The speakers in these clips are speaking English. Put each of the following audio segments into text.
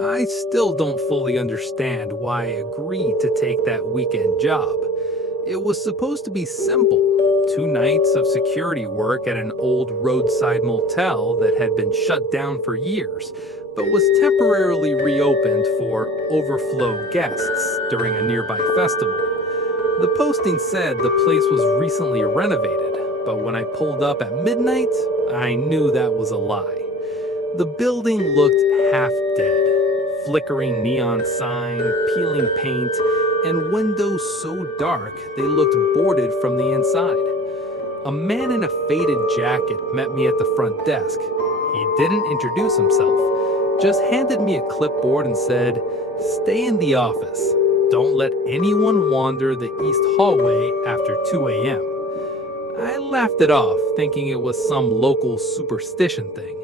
I still don't fully understand why I agreed to take that weekend job. It was supposed to be simple. 2 nights of security work at an old roadside motel that had been shut down for years, but was temporarily reopened for overflow guests during a nearby festival. The posting said the place was recently renovated, but when I pulled up at midnight, I knew that was a lie. The building looked half dead. Flickering neon sign, peeling paint, and windows so dark they looked boarded from the inside. A man in a faded jacket met me at the front desk. He didn't introduce himself, just handed me a clipboard and said, "Stay in the office. Don't let anyone wander the east hallway after 2 a.m." I laughed it off, thinking it was some local superstition thing,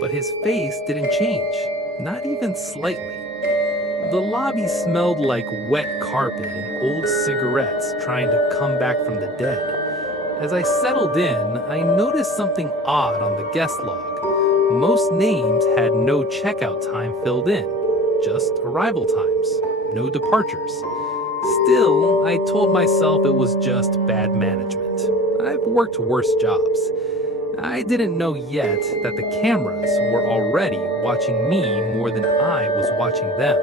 but his face didn't change. Not even slightly. The lobby smelled like wet carpet and old cigarettes trying to come back from the dead. As I settled in, I noticed something odd on the guest log. Most names had no checkout time filled in, just arrival times, no departures. Still, I told myself it was just bad management. I've worked worse jobs. I didn't know yet that the cameras were already watching me more than I was watching them.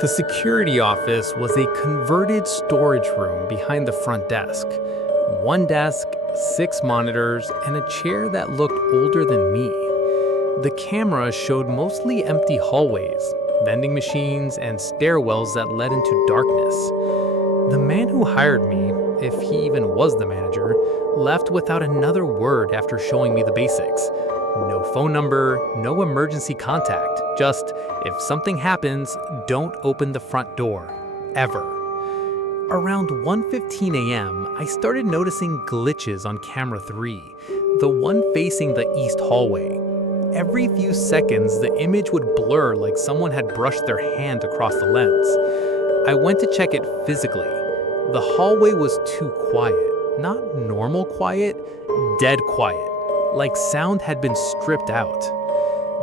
The security office was a converted storage room behind the front desk. One desk, 6 monitors, and a chair that looked older than me. The camera showed mostly empty hallways, vending machines, and stairwells that led into darkness. The man who hired me, if he even was the manager, left without another word after showing me the basics. No phone number, no emergency contact, just if something happens, don't open the front door, ever. Around 1:15 a.m., I started noticing glitches on camera 3, the one facing the east hallway. Every few seconds, the image would blur like someone had brushed their hand across the lens. I went to check it physically. The hallway was too quiet. Not normal quiet, dead quiet, like sound had been stripped out.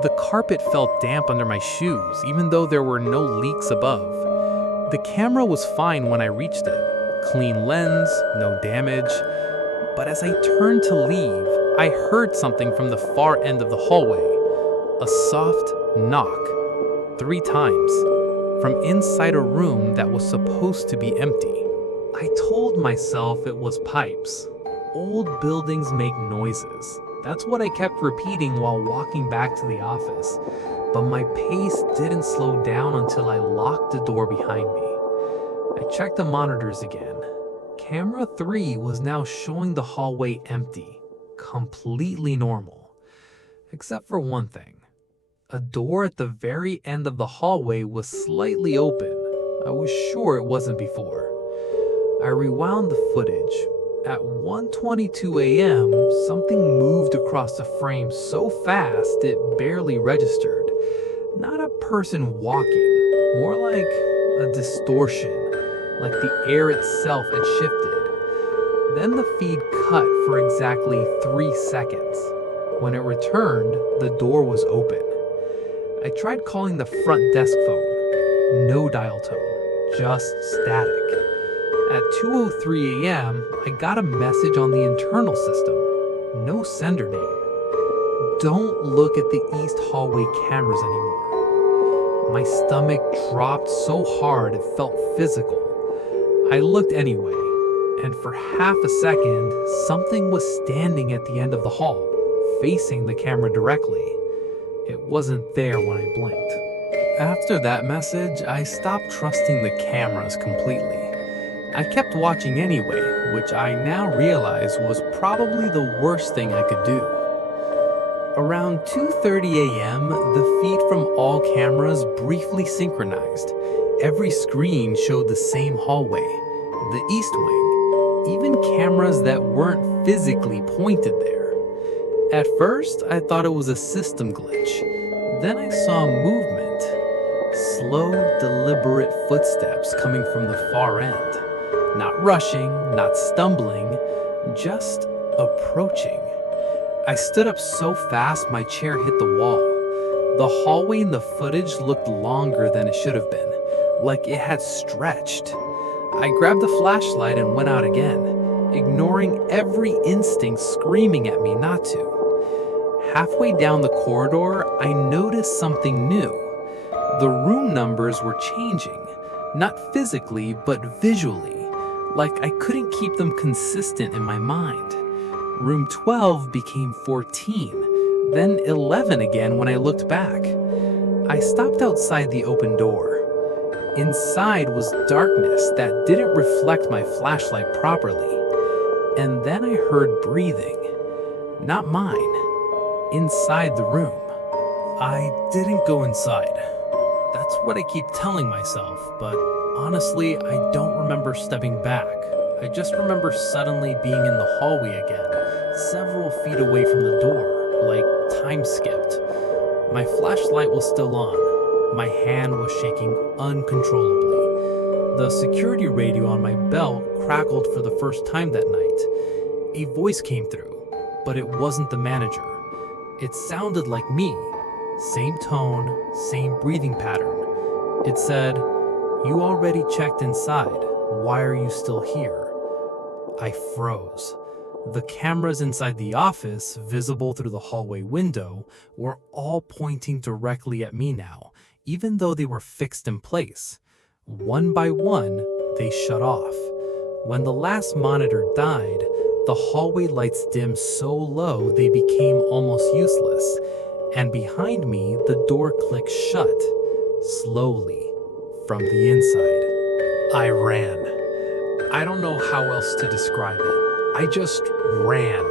The carpet felt damp under my shoes, even though there were no leaks above. The camera was fine when I reached it. Clean lens, no damage. But as I turned to leave, I heard something from the far end of the hallway. A soft knock, 3 times, from inside a room that was supposed to be empty. I told myself it was pipes. Old buildings make noises. That's what I kept repeating while walking back to the office. But my pace didn't slow down until I locked the door behind me. I checked the monitors again. Camera 3 was now showing the hallway empty, completely normal. Except for one thing. A door at the very end of the hallway was slightly open. I was sure it wasn't before. I rewound the footage. At 1:22 a.m., something moved across the frame so fast it barely registered. Not a person walking, more like a distortion, like the air itself had shifted. Then the feed cut for exactly 3 seconds. When it returned, the door was open. I tried calling the front desk phone. No dial tone, just static. At 2:03 a.m., I got a message on the internal system. No sender name. Don't look at the east hallway cameras anymore. My stomach dropped so hard it felt physical. I looked anyway, and for half a second, something was standing at the end of the hall, facing the camera directly. It wasn't there when I blinked. After that message, I stopped trusting the cameras completely. I kept watching anyway, which I now realize was probably the worst thing I could do. Around 2:30 a.m., the feed from all cameras briefly synchronized. Every screen showed the same hallway, the east wing, even cameras that weren't physically pointed there. At first, I thought it was a system glitch. Then I saw movement. Slow, deliberate footsteps coming from the far end. Not rushing, not stumbling, just approaching. I stood up so fast my chair hit the wall. The hallway in the footage looked longer than it should have been, like it had stretched. I grabbed the flashlight and went out again, ignoring every instinct screaming at me not to. Halfway down the corridor, I noticed something new. The room numbers were changing, not physically, but visually, like I couldn't keep them consistent in my mind. Room 12 became 14, then 11 again when I looked back. I stopped outside the open door. Inside was darkness that didn't reflect my flashlight properly. And then I heard breathing. Not mine. Inside the room. I didn't go inside. That's what I keep telling myself, but honestly, I don't remember stepping back. I just remember suddenly being in the hallway again, several feet away from the door, like time skipped. My flashlight was still on. My hand was shaking uncontrollably. The security radio on my belt crackled for the first time that night. A voice came through, but it wasn't the manager. It sounded like me. Same tone, same breathing pattern. It said, "You already checked inside. Why are you still here?" I froze. The cameras inside the office, visible through the hallway window, were all pointing directly at me now, even though they were fixed in place. One by one, they shut off. When the last monitor died, the hallway lights dimmed so low they became almost useless, and behind me, the door clicked shut, slowly, from the inside. I ran. I don't know how else to describe it. I just ran.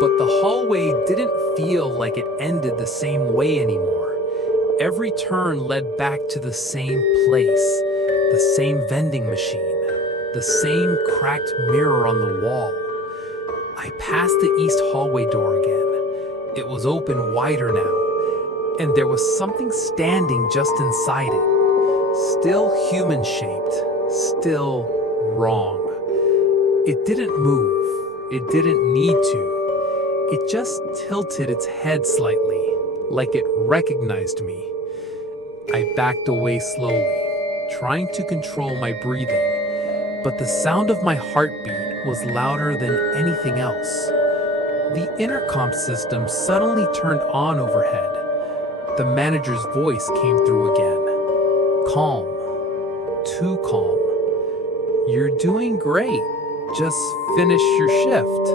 But the hallway didn't feel like it ended the same way anymore. Every turn led back to the same place, the same vending machine, the same cracked mirror on the wall. I passed the east hallway door again. It was open wider now, and there was something standing just inside it. Still human-shaped, still wrong. It didn't move. It didn't need to. It just tilted its head slightly, like it recognized me. I backed away slowly, trying to control my breathing, but the sound of my heartbeat was louder than anything else. The intercom system suddenly turned on overhead. The manager's voice came through again. Calm. Too calm. "You're doing great. Just finish your shift."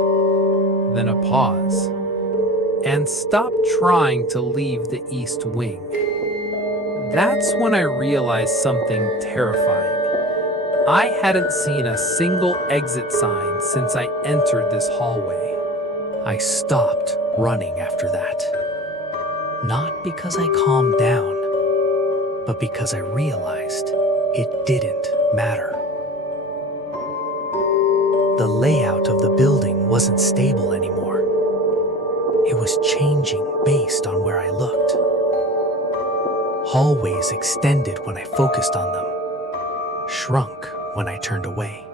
Then a pause. "And stop trying to leave the East Wing." That's when I realized something terrifying. I hadn't seen a single exit sign since I entered this hallway. I stopped running after that. Not because I calmed down, but because I realized it didn't matter. The layout of the building wasn't stable anymore. It was changing based on where I looked. Hallways extended when I focused on them, shrunk when I turned away.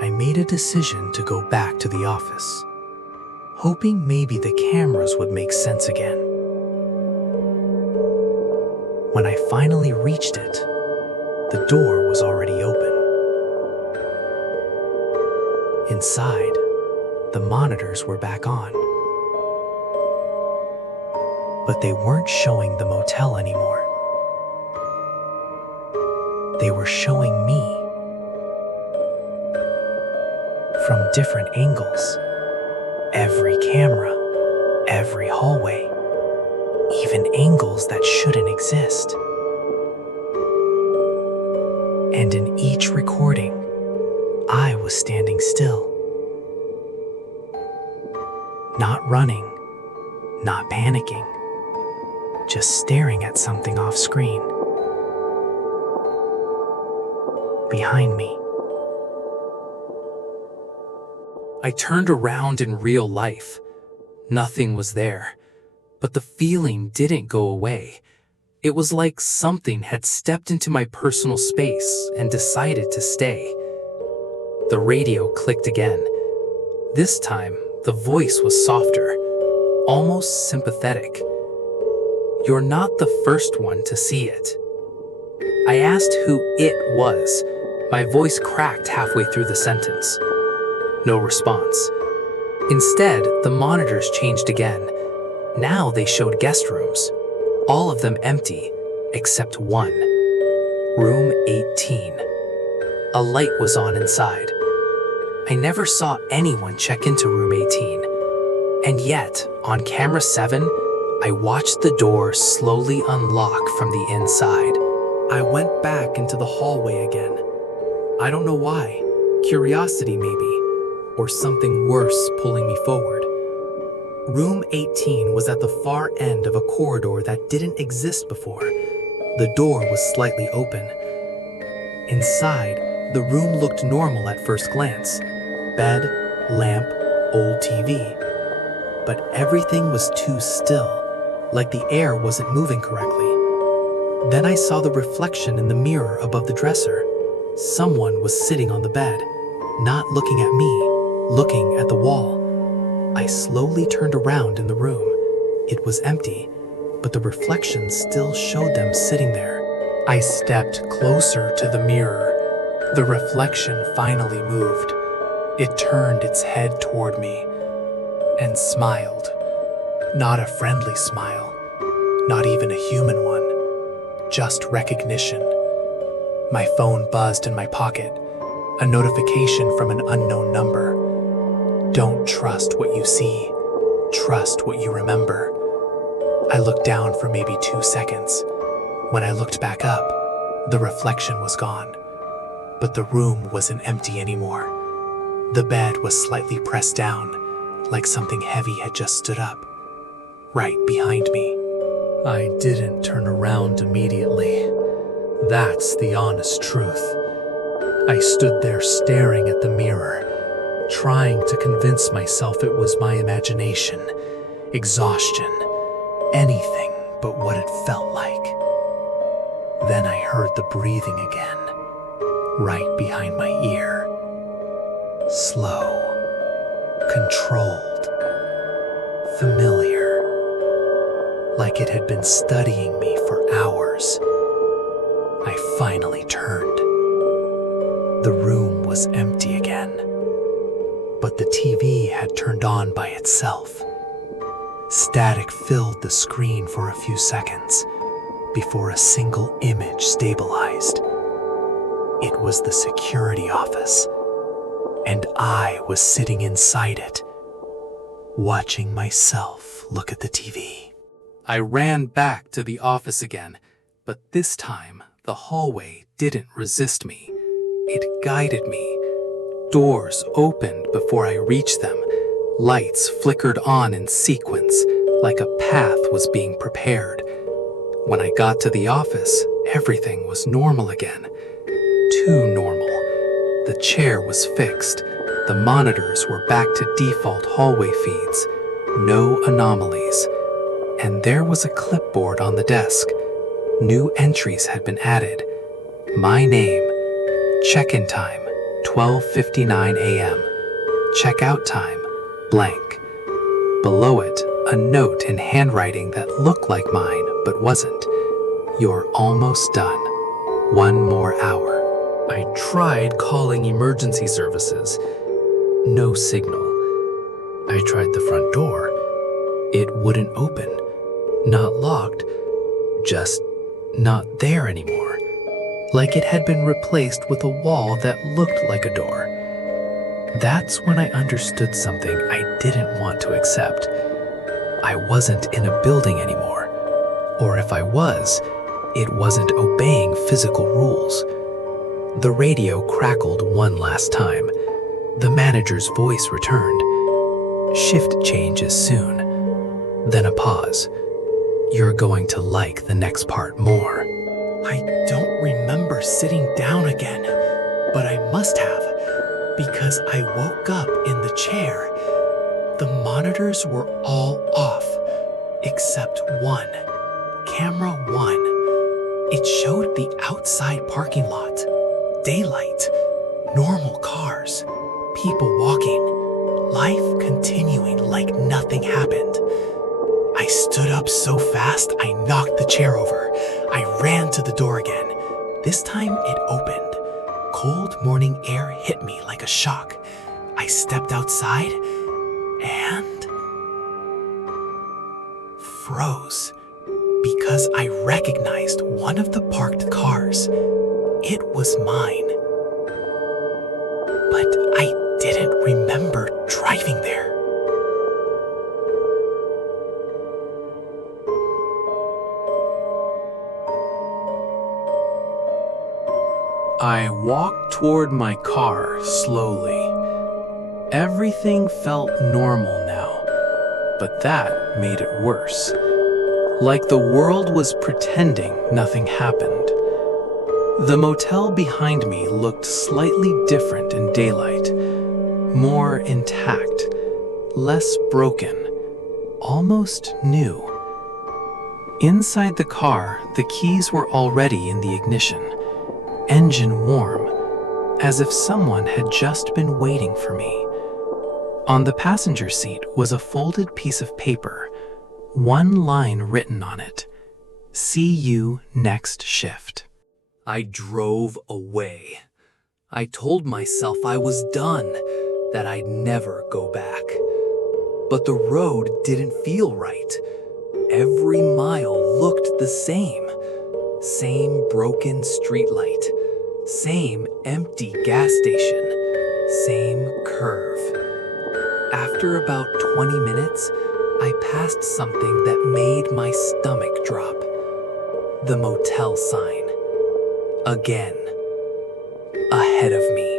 I made a decision to go back to the office, hoping maybe the cameras would make sense again. When I finally reached it, the door was already open. Inside, the monitors were back on. But they weren't showing the motel anymore. They were showing me. From different angles. Every camera, every hallway, even angles that shouldn't exist. And in each recording, I was standing still. Not running, not panicking, just staring at something off screen. Behind me. I turned around in real life. Nothing was there, but the feeling didn't go away. It was like something had stepped into my personal space and decided to stay. The radio clicked again. This time, the voice was softer, almost sympathetic. "You're not the first one to see it." I asked who it was. My voice cracked halfway through the sentence. No response. Instead, the monitors changed again. Now they showed guest rooms, all of them empty, except one. Room 18. A light was on inside. I never saw anyone check into room 18. And yet, on camera 7, I watched the door slowly unlock from the inside. I went back into the hallway again. I don't know why. Curiosity maybe, or something worse pulling me forward. Room 18 was at the far end of a corridor that didn't exist before. The door was slightly open. Inside, the room looked normal at first glance. Bed, lamp, old TV. But everything was too still, like the air wasn't moving correctly. Then I saw the reflection in the mirror above the dresser. Someone was sitting on the bed, not looking at me, looking at the wall. I slowly turned around in the room. It was empty, but the reflection still showed them sitting there. I stepped closer to the mirror. The reflection finally moved. It turned its head toward me and smiled. Not a friendly smile, not even a human one, just recognition. My phone buzzed in my pocket, a notification from an unknown number. Don't trust what you see, trust what you remember. I looked down for maybe 2 seconds. When I looked back up, the reflection was gone, but the room wasn't empty anymore. The bed was slightly pressed down, like something heavy had just stood up, right behind me. I didn't turn around immediately. That's the honest truth. I stood there staring at the mirror, trying to convince myself it was my imagination, exhaustion, anything but what it felt like. Then I heard the breathing again, right behind my ear. Slow, controlled, familiar, like it had been studying me for hours. I finally turned. The room was empty again, but the TV had turned on by itself. Static filled the screen for a few seconds before a single image stabilized. It was the security office, and I was sitting inside it, watching myself look at the TV. I ran back to the office again, but this time the hallway didn't resist me. It guided me. Doors opened before I reached them. Lights flickered on in sequence, like a path was being prepared. When I got to the office, everything was normal again. Too normal. The chair was fixed. The monitors were back to default hallway feeds. No anomalies. And there was a clipboard on the desk. New entries had been added. My name. Check-in time, 12:59 a.m. Check-out time, blank. Below it, a note in handwriting that looked like mine but wasn't. You're almost done. 1 more hour. I tried calling emergency services. No signal. I tried the front door. It wouldn't open. Not locked, just not there anymore. Like it had been replaced with a wall that looked like a door. That's when I understood something I didn't want to accept. I wasn't in a building anymore. Or if I was, it wasn't obeying physical rules. The radio crackled one last time. The manager's voice returned. Shift changes soon. Then a pause. You're going to like the next part more. I don't remember sitting down again, but I must have, because I woke up in the chair. The monitors were all off, except one. Camera 1. It showed the outside parking lot. Daylight. Normal cars. People walking. Life continuing like nothing happened. stood up so fast, I knocked the chair over. I ran to the door again. This time it opened. Cold morning air hit me like a shock. I stepped outside and froze because I recognized one of the parked cars. It was mine. But I didn't remember driving there. I walked toward my car slowly. Everything felt normal now, but that made it worse. Like the world was pretending nothing happened. The motel behind me looked slightly different in daylight, more intact, less broken, almost new. Inside the car, the keys were already in the ignition, engine warm, as if someone had just been waiting for me. On the passenger seat was a folded piece of paper, one line written on it: "See you next shift." I drove away. I told myself I was done, that I'd never go back. But the road didn't feel right. Every mile looked the same. Same broken streetlight, same empty gas station, same curve. After about 20 minutes, I passed something that made my stomach drop. The motel sign. Again. Ahead of me.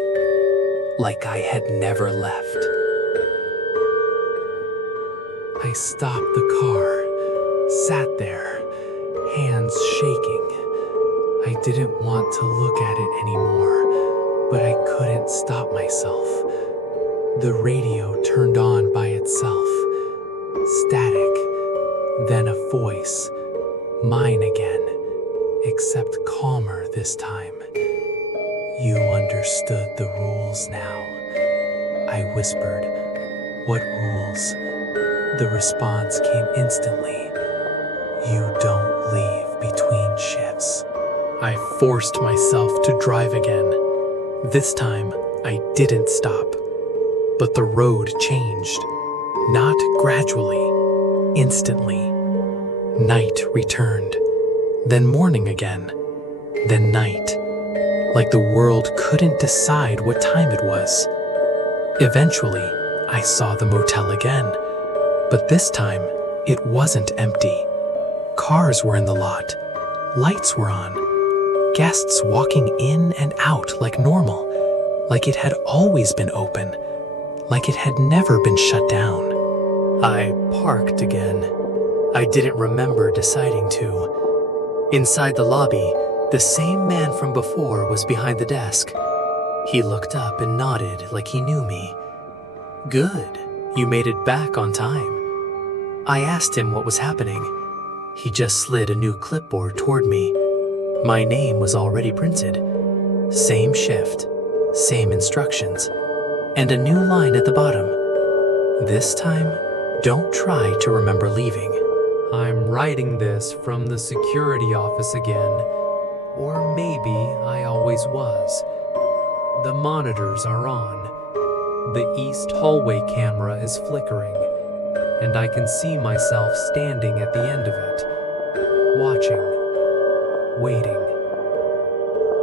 Like I had never left. I stopped the car, sat there, hands shaking. I didn't want to look at it anymore, but I couldn't stop myself. The radio turned on by itself. Static, then a voice, mine again, except calmer this time. "You understood the rules now," I whispered. "What rules?" The response came instantly. "You don't leave between shifts." I forced myself to drive again. This time, I didn't stop. But the road changed. Not gradually, instantly. Night returned. Then morning again. Then night. Like the world couldn't decide what time it was. Eventually, I saw the motel again. But this time, it wasn't empty. Cars were in the lot. Lights were on. Guests walking in and out like normal. Like it had always been open. Like it had never been shut down. I parked again. I didn't remember deciding to. Inside the lobby, the same man from before was behind the desk. He looked up and nodded like he knew me. "Good, you made it back on time." I asked him what was happening. He just slid a new clipboard toward me. My name was already printed. Same shift, same instructions, and a new line at the bottom. This time, don't try to remember leaving. I'm writing this from the security office again, or maybe I always was. The monitors are on. The east hallway camera is flickering, and I can see myself standing at the end of it, watching, waiting.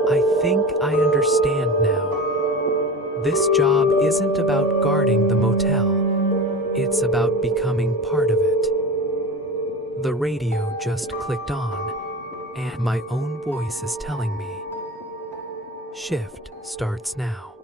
I think I understand now. This job isn't about guarding the motel. It's about becoming part of it. The radio just clicked on, and my own voice is telling me, shift starts now.